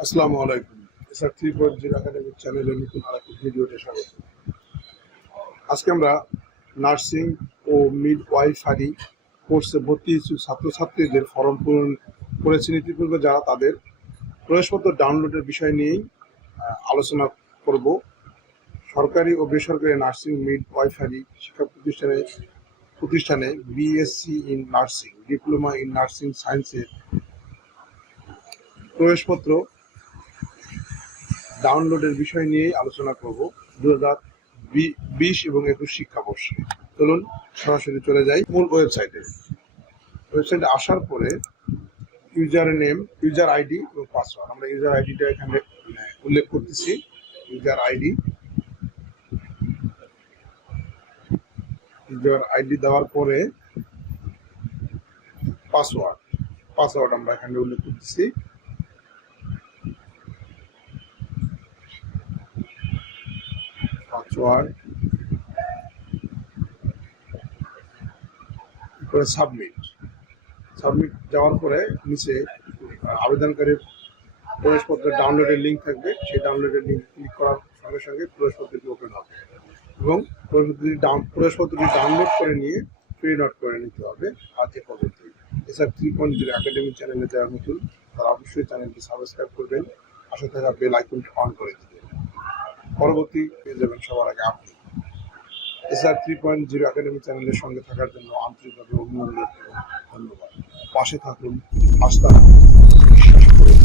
আসসালামু আলাইকুম। SR 3.0 academic চ্যানেলের নতুন আরেকটি ভিডিওতে স্বাগত। আজকে আমরা নার্সিং ও মিডওয়াইফারি কোর্সে ভর্তি ইচ্ছুক ছাত্রছাত্রীদের ফর্ম পূরণ করেছেন ইতিপূর্বে যারা, তাদের প্রবেশপত্র ডাউনলোডের বিষয় নিয়েই আলোচনা করব। সরকারি ও বেসরকারি নার্সিং মিডওয়াইফারি শিক্ষা প্রতিষ্ঠানে BSc in nursing, diploma in nursing সায়েন্সের প্রবেশপত্র ডাউনলোডের বিষয় নিয়েই আলোচনা করব 2020 এবং 21 শিক্ষাবর্ষে। চলুন সরাসরি চলে যাই মূল ওয়েবসাইটে আসার পরে ইউজার নেম, ইউজার আইডি এবং পাসওয়ার্ড। আমরা ইউজার আইডিটা এখানে উল্লেখ করতেছি। ইউজার আইডি দেওয়ার পরে পাসওয়ার্ড আমরা এখানে উল্লেখ করতেছি। পাসওয়ার্ড সাবমিট যাওয়ার পরে নিচে আবেদনকারীর প্রবেশপত্রের ডাউনলোডের লিঙ্ক থাকবে। সেই ডাউনলোডের লিঙ্ক ক্লিক করার সঙ্গে সঙ্গে প্রবেশপত্রটি ওপেন হবে এবং প্রবেশপত্রটি ডাউনলোড করে নিয়ে প্রিন্ট আউট করে নিতে হবে। আর যে পদ্ধতি এসআর 3.0 একাডেমিক চ্যানেলে যারা নতুন, তারা অবশ্যই চ্যানেলটি সাবস্ক্রাইব করবেন, পাশে থাকা বেল আইকনটি অন করে দিবেন। পরবর্তী পেয়ে যাবেন সবার আগে আপনি। এসআর 3.0 একাডেমিক চ্যানেলের সঙ্গে থাকার জন্য আন্তরিকভাবে অভিনন্দন, ধন্যবাদ। পাশে থাকুন, আস্থা বিশ্বাস করুন।